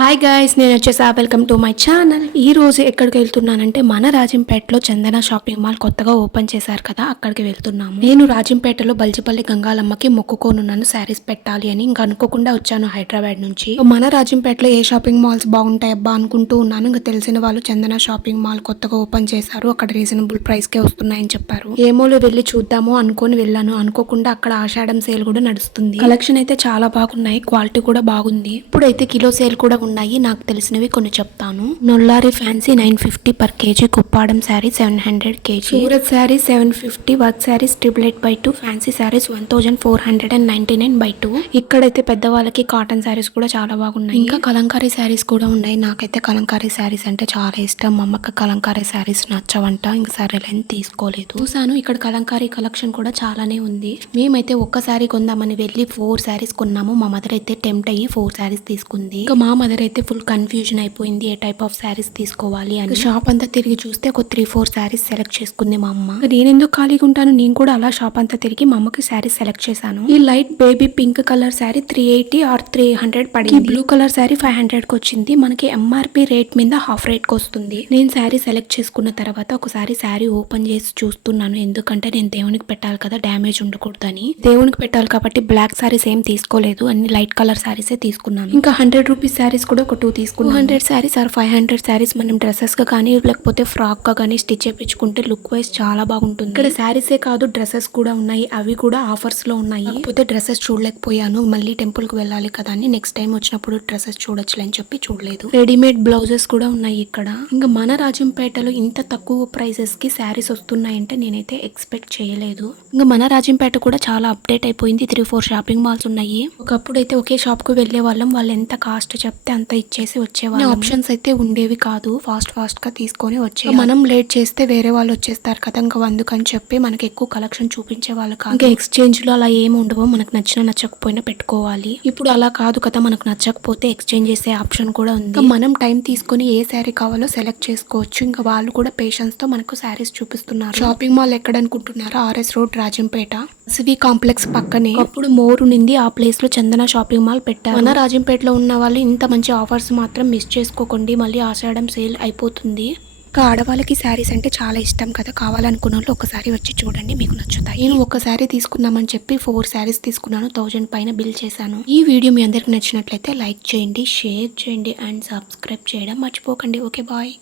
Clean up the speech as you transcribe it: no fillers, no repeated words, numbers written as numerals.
Hi guys, నేను వచ్చేసా welcome to my channel. ఈ రోజు ఎక్కడికి వెళ్తున్నానంటే మన రాజంపేటలో చందన షాపింగ్ మాల్ కొత్తగా ఓపెన్ చేశారు కదా, అక్కడికి వెళ్తున్నాము. నేను రాజంపేటలో బల్జిపల్లి గంగాలమ్మకి మొక్కుకోనున్నాను శారీస్ పెట్టాలి అని. ఇంకా అనుకోకుండా వచ్చాను హైదరాబాద్ నుంచి. మన రాజంపేటలో ఏ షాపింగ్ మాల్స్ బాగుంటాయి అబ్బా అనుకుంటూ ఉన్నాను. ఇంకా తెలిసిన వాళ్ళు చందన షాపింగ్ మాల్ కొత్తగా ఓపెన్ చేశారు, అక్కడ రీజనబుల్ ప్రైస్ కే వస్తున్నాయని చెప్పారు. ఏమోలో వెళ్ళి చూద్దాము అనుకొని వెళ్ళాను. అనుకోకుండా అక్కడ ఆషాఢం సేల్ కూడా నడుస్తుంది. కలెక్షన్ అయితే చాలా బాగున్నాయి, క్వాలిటీ కూడా బాగుంది. ఇప్పుడైతే కిలో సేల్ కూడా ఉన్నాయి. నాకు తెలిసినవి కొన్ని చెప్తాను. నొల్లారి fancy 950 per KG, Kuppadam sari 700 KG, Surat sari 750, work saris 888/2, fancy saris 1499/2. ఇక్కడైతే పెద్దవాళ్ళకి కాటన్ శారీస్ కూడా చాలా బాగున్నాయి. ఇంకా కలంకారీ శారీస్ కూడా ఉన్నాయి. నాకైతే కలంకారీ శారీస్ అంటే చాలా ఇష్టం. మా అమ్మకి కలంకారీ శారీస్ నచ్చవంట, ఇంకా సరేలేని తీసుకోలేదు. చూసాను ఇక్కడ కలంకారీ కలెక్షన్ కూడా చాలానే ఉంది. మేమైతే ఒక్క శారీ కొందామని వెళ్ళి 4 శారీస్ కొన్నాము. మా మదర్ అయితే టెంప్ట్ అయ్యి 4 శారీస్ తీసుకుంది. ఇంకా మా మదర్ అయితే ఫుల్ కన్ఫ్యూజన్ అయిపోయింది ఏ టైప్ ఆఫ్ శారీస్ తీసుకోవాలి అని. షాప్ అంతా తిరిగి చూస్తే ఒక 3-4 శారీస్ సెలెక్ట్ చేసుకుంది మా అమ్మ. నేను ఎందుకు ఖాళీగా ఉంటాను, నేను కూడా అలా షాప్ అంతా తిరిగి మా అమ్మకి శారీస్ సెలెక్ట్ చేశాను. ఈ light baby pink colour sari 380 or 300 పడింది. బ్లూ కలర్ శారీ 500 కి వచ్చింది. మనకి ఎంఆర్పి రేట్ మీద హాఫ్ రేట్ కి వస్తుంది. నేను శారీ సెలెక్ట్ చేసుకున్న తర్వాత ఒకసారి శారీ ఓపెన్ చేసి చూస్తున్నాను, ఎందుకంటే నేను దేవునికి పెట్టాలి కదా, డ్యామేజ్ ఉండకూడదని. దేవునికి పెట్టాలి కాబట్టి బ్లాక్ శారీస్ ఏం తీసుకోలేదు, అన్ని లైట్ కలర్ శారీసే తీసుకున్నాను. ఇంకా 100 రూపీస్ శారీస్ కూడా ఒక 2 తీసుకున్నాను. 200 శారీస్ ఆర్ 500 శారీస్ మనం డ్రెస్సెస్ గా కానీ లేకపోతే ఫ్రాక్ గా కానీ స్టిచ్ చేయించుకుంటే లుక్ వైజ్ చాలా బాగుంటుంది. ఇక్కడ శారీసే కాదు డ్రెస్సెస్ కూడా ఉన్నాయి, అవి కూడా ఆఫర్స్ లో ఉన్నాయి. కాకపోతే డ్రెస్సెస్ చూడలేకపోయాను, మళ్ళీ టెంపుల్ కి వెళ్ళాలి కదా అని. నెక్స్ట్ టైం వచ్చినప్పుడు డ్రెస్సెస్ చూడొచ్చులే అని చెప్పి చూడలేదు. రెడీమేడ్ బ్లౌజెస్ కూడా ఉన్నాయి ఇక్కడ. ఇంకా మన రాజంపేటలో ఇంత తక్కువ ప్రైసెస్ కి శారీస్ వస్తున్నాయంటే నేనైతే ఎక్స్పెక్ట్ చేయలేదు. ఇంకా మన రాజంపేట కూడా చాలా అప్డేట్ అయిపోయింది. 3-4 షాపింగ్ మాల్స్ ఉన్నాయి. ఒకప్పుడు అయితే ఒకే షాప్ కు వెళ్లే వాళ్ళం, వాళ్ళు ఎంత కాస్ట్ చెప్తే అంత ఇచ్చేసి వచ్చేవాళ్ళం. ఆప్షన్స్ అయితే ఉండేవి కాదు, ఫాస్ట్ గా తీసుకొని వచ్చే. మనం లేట్ చేస్తే వేరే వాళ్ళు వచ్చేస్తారు కదా, ఇంకా అందుకని చెప్పి మనకి ఎక్కువ కలెక్షన్ చూపించే వాళ్ళు కాదు. ఇంకా ఎక్స్చేంజ్ లో అలా ఏమి ఉండవు, మనకు నచ్చకపోయినా పెట్టుకోవాలి. ఇప్పుడు అలా కాదు కదా, మనకు నచ్చకపోతే ఎక్స్చేంజ్ చేసే ఆప్షన్ కూడా ఉంది. మనం టైం తీసుకొని ఏ శారీ కావాలో సెలెక్ట్ చేసుకోవచ్చు. ఇంకా వాళ్ళు కూడా పేషెన్స్ తో మనకు శారీస్ చూపిస్తున్నారు. షాపింగ్ మాల్ ఎక్కడ అనుకుంటున్నారా? RS road Rajampet, CV complex పక్కనే. అప్పుడు మోరు నింది ఆ ప్లేస్ లో చందన షాపింగ్ మాల్ పెట్టారు. మన రాజంపేటలో ఉన్న వాళ్ళు ఇంత మంచి ఆఫర్స్ మాత్రం మిస్ చేసుకోకండి, మళ్ళీ ఆషాఢం సేల్ అయిపోతుంది. ఇంకా ఆడవాళ్ళకి శారీస్ అంటే చాలా ఇష్టం కదా, కావాలనుకున్న వాళ్ళు ఒకసారి వచ్చి చూడండి, మీకు నచ్చుతాయి. నేను ఒకసారి తీసుకుందామని చెప్పి 4 శారీస్ తీసుకున్నాను, 1000 పైన బిల్ చేశాను. ఈ వీడియో మీ అందరికి నచ్చినట్లయితే లైక్ చేయండి, షేర్ చేయండి అండ్ సబ్స్క్రైబ్ చేయడం మర్చిపోకండి. Okay, bye.